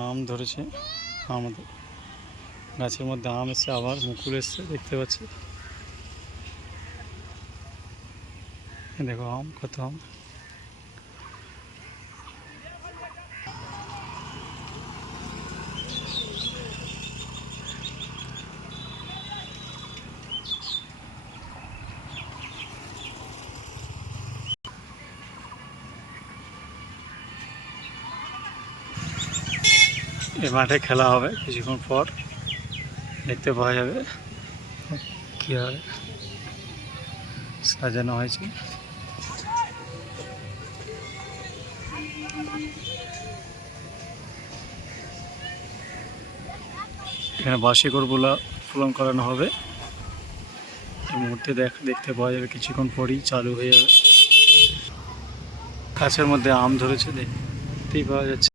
আম ধরেছে, আমাদের গাছের মধ্যে আম এসছে, আবার মুকুল এসছে দেখতে পাচ্ছি। দেখো আম, কত আম। এই মাঠে খেলা হবে কিছুক্ষণ পর, দেখতে পাওয়া যাবে কীভাবে সাজানো হয়েছে। এখানে বার্ষিকর ফুলন করানো হবে। এই মুহূর্তে দেখতে পাওয়া যাবে, কিছুক্ষণ পরই চালু হয়ে যাবে। গাছের মধ্যে আম ধরেছে, দেখতেই পাওয়া যাচ্ছে।